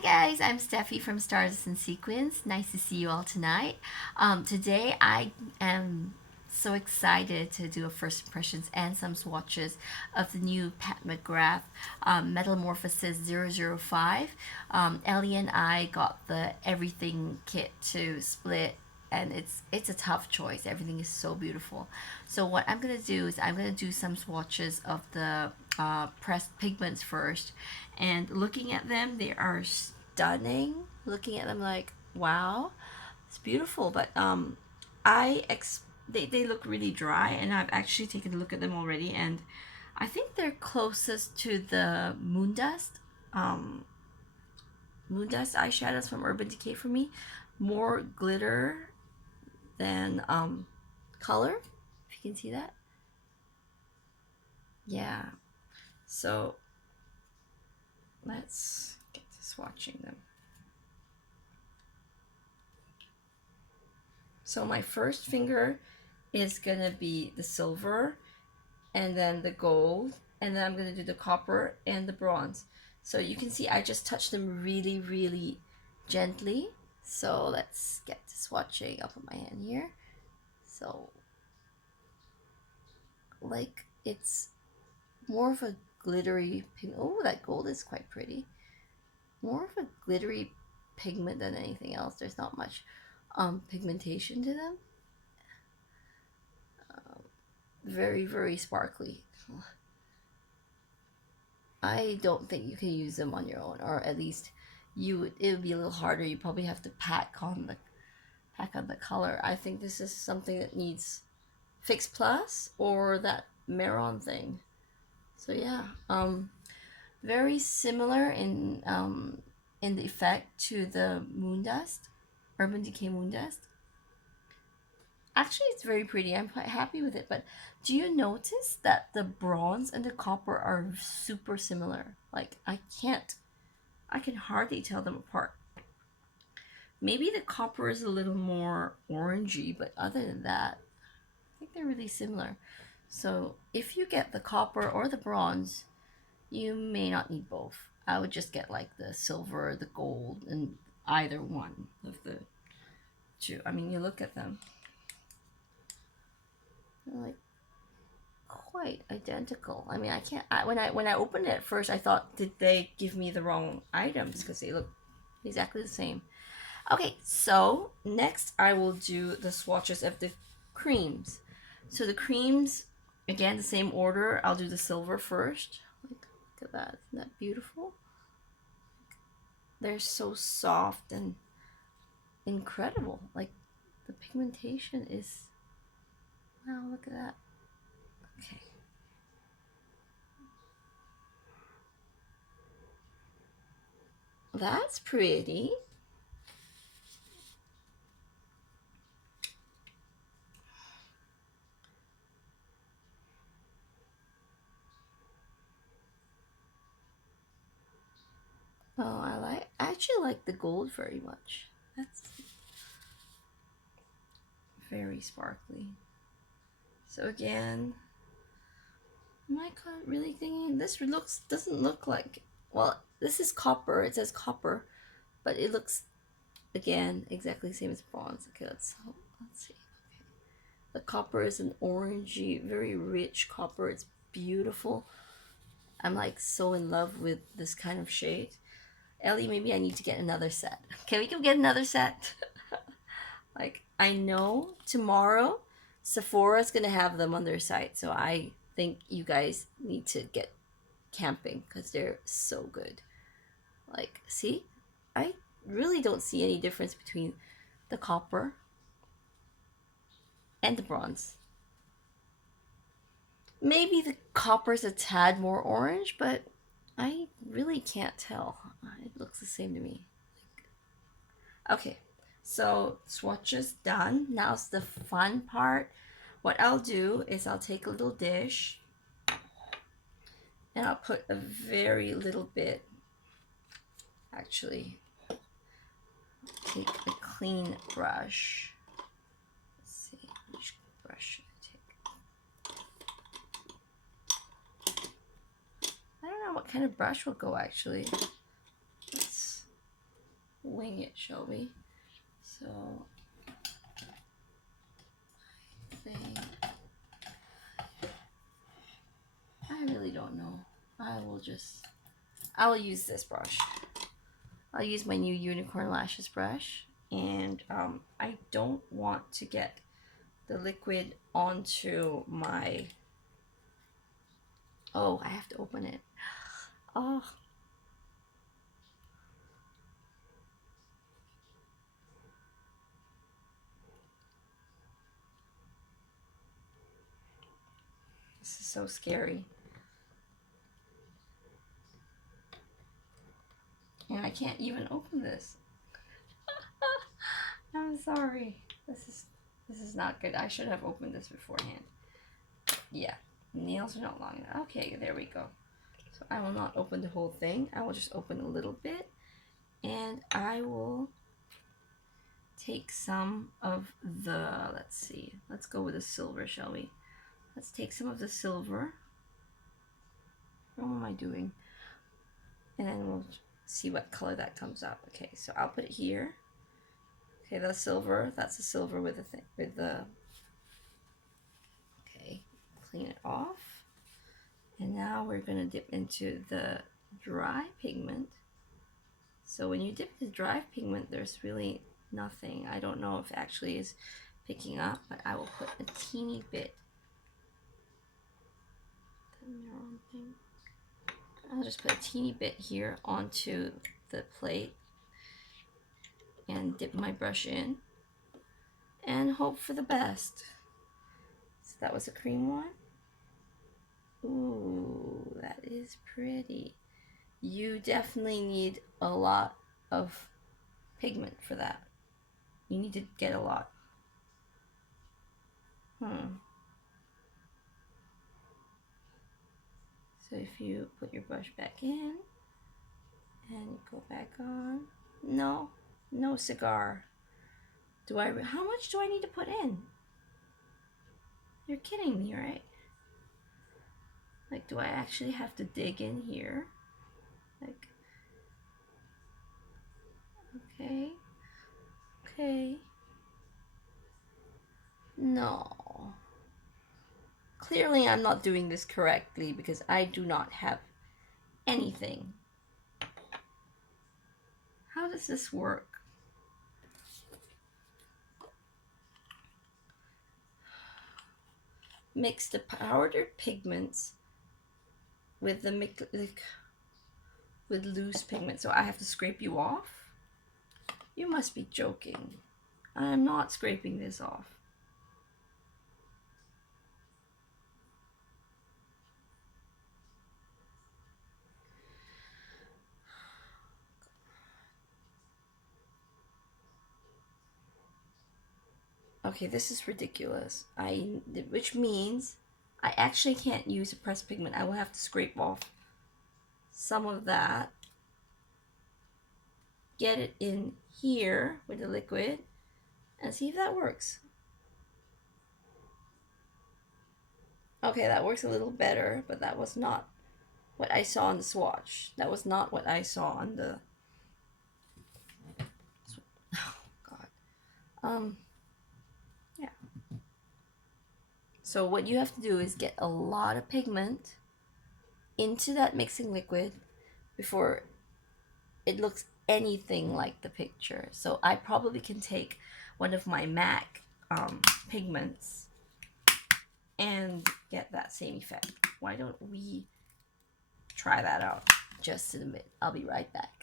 Hi guys, I'm Steffi from Stars and Sequins. Nice to see you all tonight. Today I am so excited to do a first impressions and some swatches of the new Pat MacGrath Metalmorphosis 005. Ellie and I got the everything kit to split, and it's a tough choice. Everything is so beautiful. So what I'm gonna do is I'm gonna do some swatches of the pressed pigments first, and looking at them, they are stunning. Looking at them like, wow, it's beautiful. But they look really dry, and I've actually taken a look at them already, and I think they're closest to the um, Moondust eyeshadows from Urban Decay for me. More glitter than color, if you can see that. Yeah. So let's get to swatching them. So my first finger is gonna be the silver, and then the gold, and then I'm gonna do the copper and the bronze. So you can see I just touch them really, really gently. So let's get to swatching. I'll put my hand here. So like it's more of a glittery pink. Oh, that gold is quite pretty. More of a glittery pigment than anything else. There's not much pigmentation to them. Very, very sparkly. I don't think you can use them on your own, or at least it would be a little harder. You probably have to pack on the color. I think this is something that needs Fix Plus or that Maron thing. So yeah, very similar in the effect to the Moondust, Urban Decay Moondust. Actually, it's very pretty. I'm quite happy with it. But do you notice that the bronze and the copper are super similar? Like I can hardly tell them apart. Maybe the copper is a little more orangey, but other than that, I think they're really similar. So if you get the copper or the bronze, you may not need both. I would just get like the silver, the gold, and either one of the two. I mean, you look at them, they're like quite identical. I mean, I can't. When I opened it at first, I thought, did they give me the wrong items because they look exactly the same. Okay, so next I will do the swatches of the creams. So the creams, again, the same order. I'll do the silver first. Like, look at that. Isn't that beautiful? They're so soft and incredible. Like, the pigmentation is... Wow, look at that. Okay. That's pretty. Oh, I actually like the gold very much. That's very sparkly. So again, am I really thinking this doesn't look like, well, this is copper. It says copper, but it looks again exactly the same as bronze. Okay, let's see. Okay. The copper is an orangey, very rich copper. It's beautiful. I'm like so in love with this kind of shade. Ellie, maybe I need to get another set. Can we go get another set? Like, I know tomorrow Sephora's gonna have them on their site, so I think you guys need to get camping because they're so good. Like, see, I really don't see any difference between the copper and the bronze. Maybe the copper's a tad more orange, but I really can't tell. It looks the same to me. Okay, so swatches done. Now's the fun part. What I'll do is I'll take a little dish and I'll put a very little bit. Actually, take a clean brush. Let's see, which brush should I take? I don't know what kind of brush will go actually. shall we? So I think I really don't know. I will use this brush. I'll use my new Unicorn Lashes brush, and I don't want to get the liquid onto my, oh, I have to open it. Oh. This is so scary. And I can't even open this. I'm sorry. This is not good. I should have opened this beforehand. Yeah, nails are not long enough. Okay, there we go. So I will not open the whole thing. I will just open a little bit, and I will take some of the, let's see, let's go with the silver, shall we? Let's take some of the silver. What am I doing? And then we'll see what color that comes out. Okay, so I'll put it here. Okay, that's silver. That's the silver with the thing, with the. Okay, clean it off. And now we're gonna dip into the dry pigment. So when you dip the dry pigment, there's really nothing. I don't know if it actually is picking up, but I will put a teeny bit. I'll just put a teeny bit here onto the plate and dip my brush in and hope for the best. So that was a cream one. Ooh, that is pretty. You definitely need a lot of pigment for that. You need to get a lot. So if you put your brush back in and go back on. No, no cigar. How much do I need to put in? You're kidding me, right? Like, do I actually have to dig in here? Like, okay. Okay. No. Clearly I'm not doing this correctly because I do not have anything. How does this work? Mix the powdered pigments with the with loose pigment. So I have to scrape you off? You must be joking. I am not scraping this off. Okay, this is ridiculous. Which means I actually can't use a pressed pigment. I will have to scrape off some of that, get it in here with the liquid, and see if that works. Okay, that works a little better, but that was not what I saw on the swatch. That was not what I saw on the. Oh God. Yeah. So what you have to do is get a lot of pigment into that mixing liquid before it looks anything like the picture. So I probably can take one of my MAC pigments and get that same effect. Why don't we try that out just in a bit? I'll be right back.